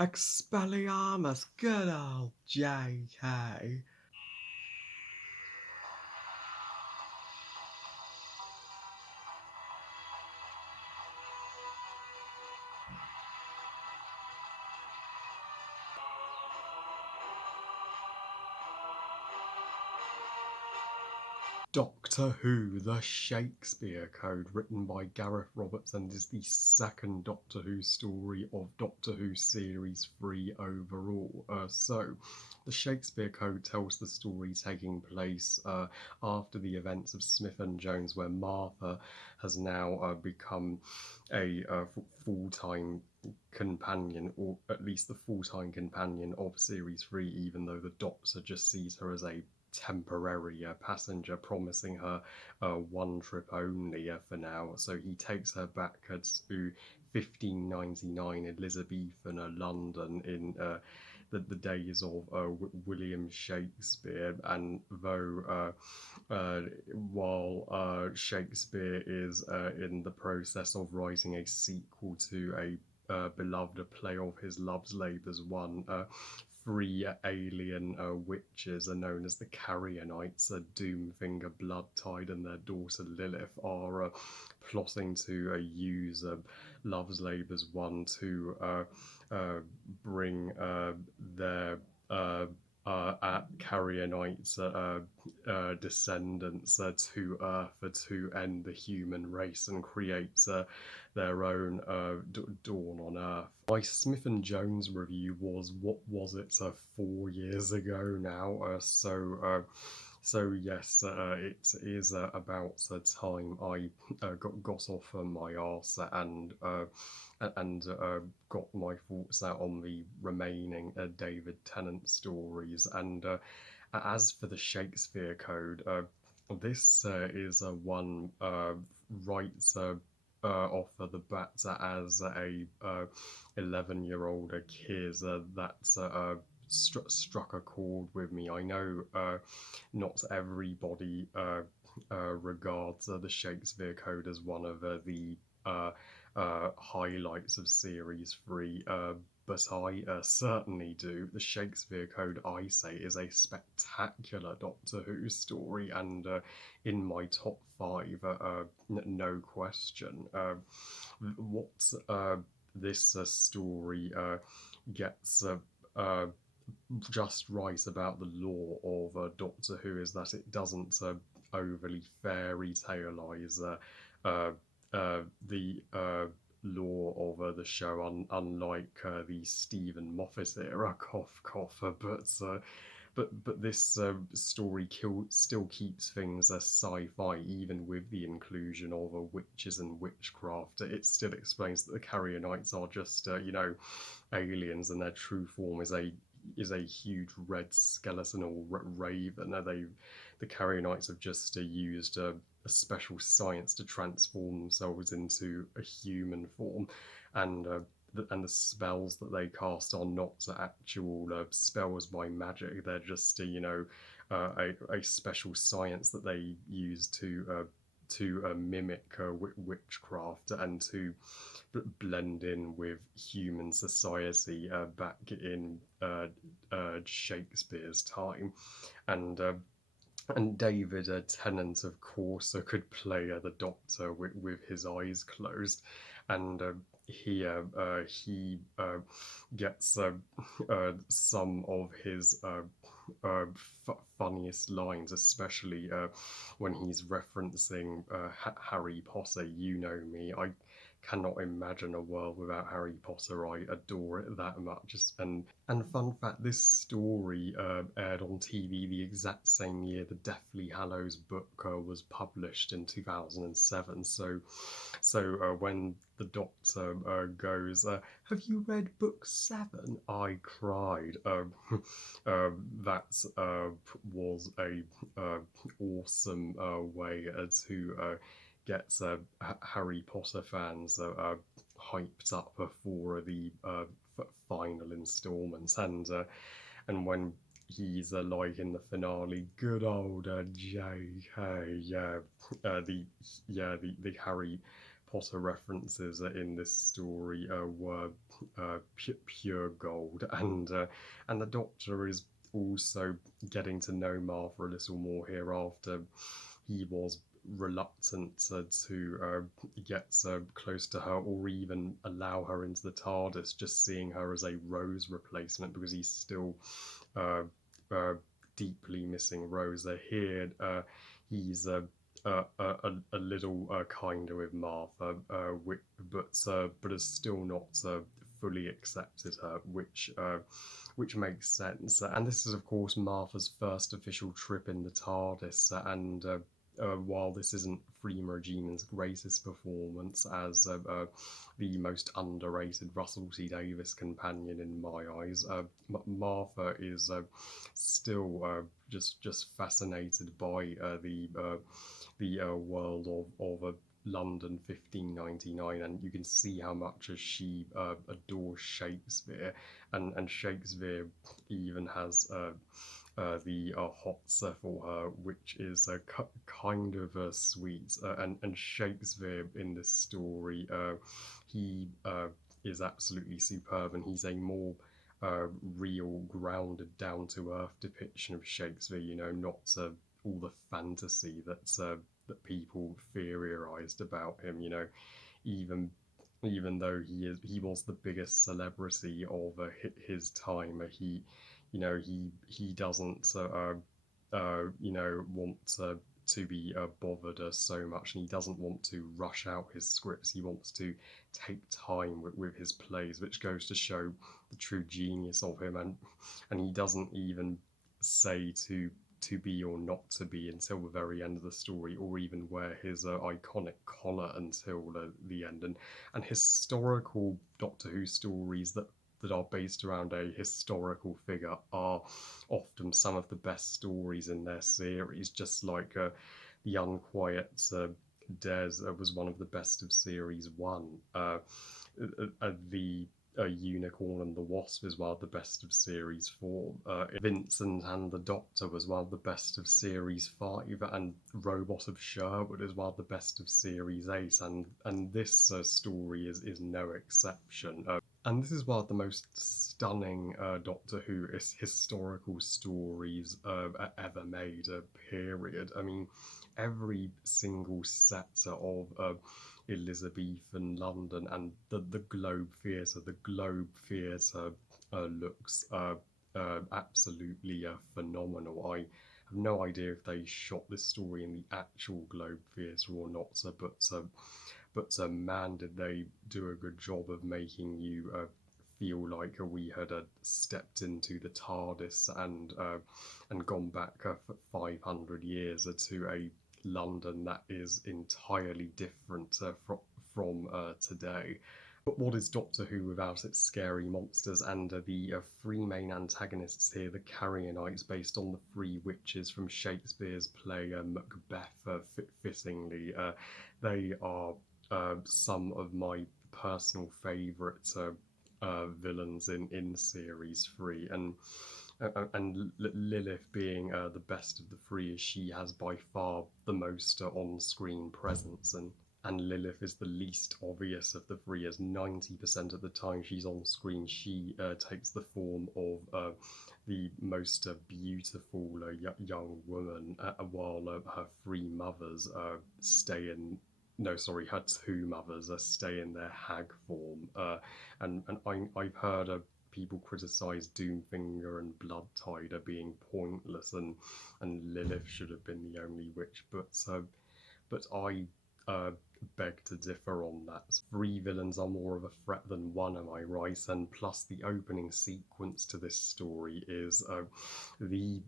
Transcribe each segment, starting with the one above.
Expelliarmus, good old JK. Doctor Who, the Shakespeare Code, written by Gareth Roberts, and is the second Doctor Who story of Doctor Who Series 3 overall. The Shakespeare Code tells the story taking place after the events of Smith and Jones, where Martha has now become a full-time companion, or at least the full-time companion of Series 3, even though the Doctor just sees her as a temporary passenger, promising her one trip only for now. So he takes her back to 1599 Elizabethan London in the days of William Shakespeare. And though while Shakespeare is in the process of writing a sequel to a beloved play of his, Love's Labour's Won, three alien witches are known as the Carrionites. Doomfinger, Bloodtide, and their daughter Lilith are plotting to use Love's Labour's Won to bring their Carrionites descendants to Earth to end the human race and create their own dawn on Earth. My Smith and Jones review was, what was it, 4 years ago now? So yes, it is about the time I got off my arse and got my thoughts out on the remaining David Tennant stories. And as for the Shakespeare Code, this is one right off of the bat as a 11-year-old kid that's struck a chord with me. I know not everybody regards the Shakespeare Code as one of the highlights of Series 3, but I certainly do. The Shakespeare Code, I say, is a spectacular Doctor Who story, and in my top 5, no question. What this story gets just right about the lore of Doctor Who is that it doesn't overly fairy taleise the lore of the show, unlike the Stephen Moffat era, cough cough. But this story still keeps things sci-fi, even with the inclusion of witches and witchcraft. It still explains that the Carrionites are just aliens, and their true form is a huge red skeletal raven. The Carrionites have just used a special science to transform themselves into a human form, and the spells that they cast are not actual spells by magic. They're just a special science that they use to mimic witchcraft and to blend in with human society back in Shakespeare's time. And David Tennant, of course, could play the Doctor with his eyes closed, and he gets some of his funniest lines, especially when he's referencing Harry Potter. You know me, I cannot imagine a world without Harry Potter. I adore it that much. And fun fact, this story aired on TV the exact same year the Deathly Hallows book was published in 2007. So when the Doctor goes, "Have you read book 7?" I cried. That was a awesome way to get Harry Potter fans hyped up for the final installments. And when he's like in the finale, good old JK, the Harry Potter references in this story were pure gold, and the Doctor is also getting to know Martha a little more here after he was reluctant get close to her or even allow her into the TARDIS, just seeing her as a Rose replacement because he's still uh, uh, deeply missing Rose. Here, he's a little kinder with Martha, but has still not fully accepted her, which makes sense. And this is, of course, Martha's first official trip in the TARDIS, and while this isn't Freema Regimen's greatest performance as the most underrated Russell T Davies companion in my eyes, Martha is still just fascinated by the world of London 1599, and you can see how much as she adores Shakespeare, and Shakespeare even has the Hotzer for her, which is kind of sweet. And Shakespeare in this story, he is absolutely superb, and he's a more real, grounded, down to earth depiction of Shakespeare. You know, not all the fantasy that people theorized about him. You know, even even though he was the biggest celebrity of his time, he doesn't want to be bothered so much, and he doesn't want to rush out his scripts. He wants to take time with his plays, which goes to show the true genius of him. And he doesn't even say to be or not to be until the very end of the story, or even wear his iconic collar until the end. And historical Doctor Who stories that are based around a historical figure are often some of the best stories in their series, just like The Unquiet Des was one of the best of Series 1. The Unicorn and the Wasp is one of the best of Series 4. Vincent and the Doctor was one of the best of Series 5, and Robot of Sherwood is one of the best of Series 8, and this story is no exception. And this is one of the most stunning Doctor Who historical stories ever made, period. I mean, every single set of Elizabethan London and the Globe Theatre. The Globe Theatre looks absolutely phenomenal. I have no idea if they shot this story in the actual Globe Theatre or not, but man, did they do a good job of making you feel like we had stepped into the TARDIS and gone back for 500 years to a London that is entirely different from today. But what is Doctor Who without its scary monsters? And the three main antagonists here, the Carrionites, based on the three witches from Shakespeare's play Macbeth, fittingly, they are some of my personal favourite villains in Series 3, and Lilith being the best of the three, as she has by far the most on-screen presence, and Lilith is the least obvious of the three, as 90% of the time she's on screen, she takes the form of the most beautiful young woman, while her three mothers stay in. No, sorry, her two mothers stay in their hag form, I've heard people criticise Doomfinger and Bloodtider being pointless, and Lilith should have been the only witch, but I beg to differ on that. Three villains are more of a threat than one, am I right? And plus, the opening sequence to this story is the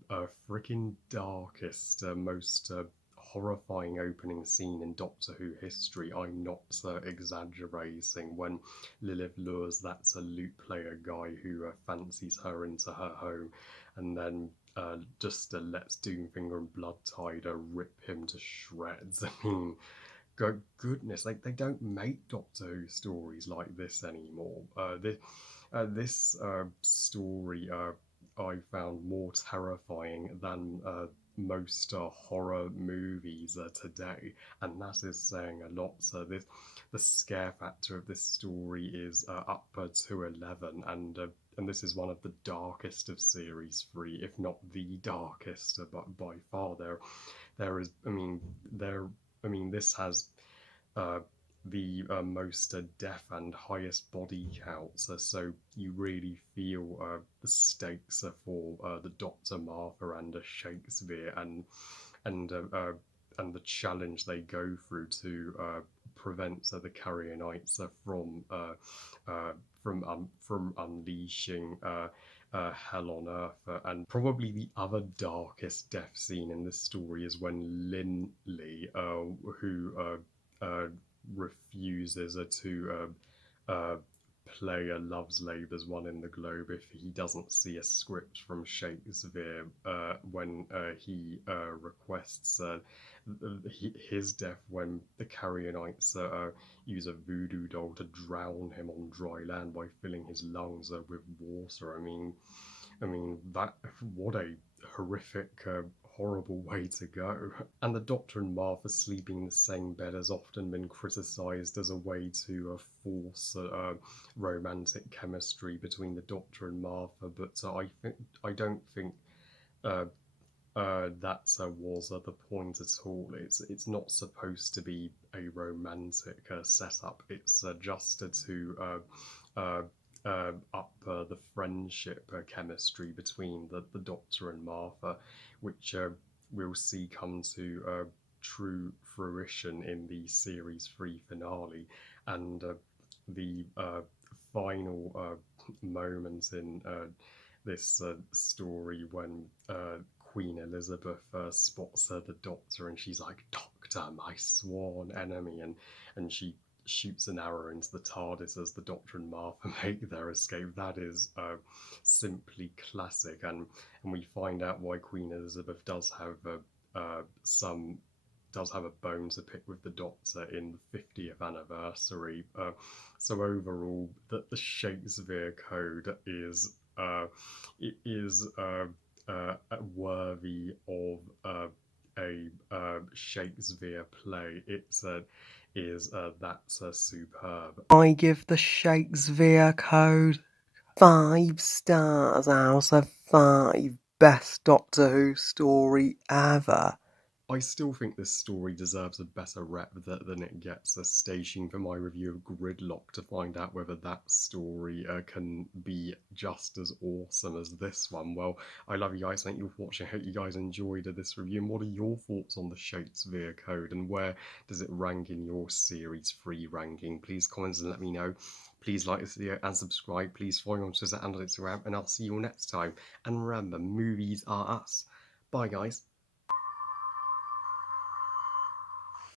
freaking darkest, most horrifying opening scene in Doctor Who history. I'm not exaggerating. When Lilith lures that lute player guy who fancies her into her home, and then just lets Doomfinger and Bloodtider rip him to shreds. I mean, goodness, they don't make Doctor Who stories like this anymore. This story I found more terrifying than most horror movies today, and that is saying a lot. So the scare factor of this story is up to 11, and this is one of the darkest of series three, if not the darkest, but by far there is. There. This has uh, the most death and highest body counts. So you really feel the stakes for the Dr. Martha and Shakespeare, and uh, uh, and the challenge they go through to prevent the Carrionites from unleashing hell on earth. And probably the other darkest death scene in this story is when Linley, who refuses to play a Love's Labour's One in the Globe if he doesn't see a script from Shakespeare when he requests his death when the Carrionites use a voodoo doll to drown him on dry land by filling his lungs with water. That what a horrific, horrible way to go. And the Doctor and Martha sleeping in the same bed has often been criticised as a way to force romantic chemistry between the Doctor and Martha, but I don't think uh, that was the point at all. It's not supposed to be a romantic setup. It's just to up the friendship chemistry between the Doctor and Martha, which we'll see come to true fruition in the series three finale, and the final moment in this story when Queen Elizabeth spots the Doctor, and she's like, "Doctor, my sworn enemy," and she shoots an arrow into the Tardis as the Doctor and Martha make their escape. That is simply classic, and we find out why Queen Elizabeth some does have a bone to pick with the Doctor in the 50th anniversary. So overall, the Shakespeare Code is it is worthy of a Shakespeare play. It's is That's superb. I give the Shakespeare Code 5 stars out of 5. Best Doctor Who story ever. I still think this story deserves a better rep than it gets. Stay tuned for my review of Gridlock to find out whether that story can be just as awesome as this one. Well, I love you guys. Thank you for watching. I hope you guys enjoyed this review. And what are your thoughts on the Shakespeare Code, and where does it rank in your series 3 ranking? Please comment and let me know. Please like this video and subscribe. Please follow me on Twitter and on Instagram, and I'll see you all next time. And remember, movies are us. Bye, guys.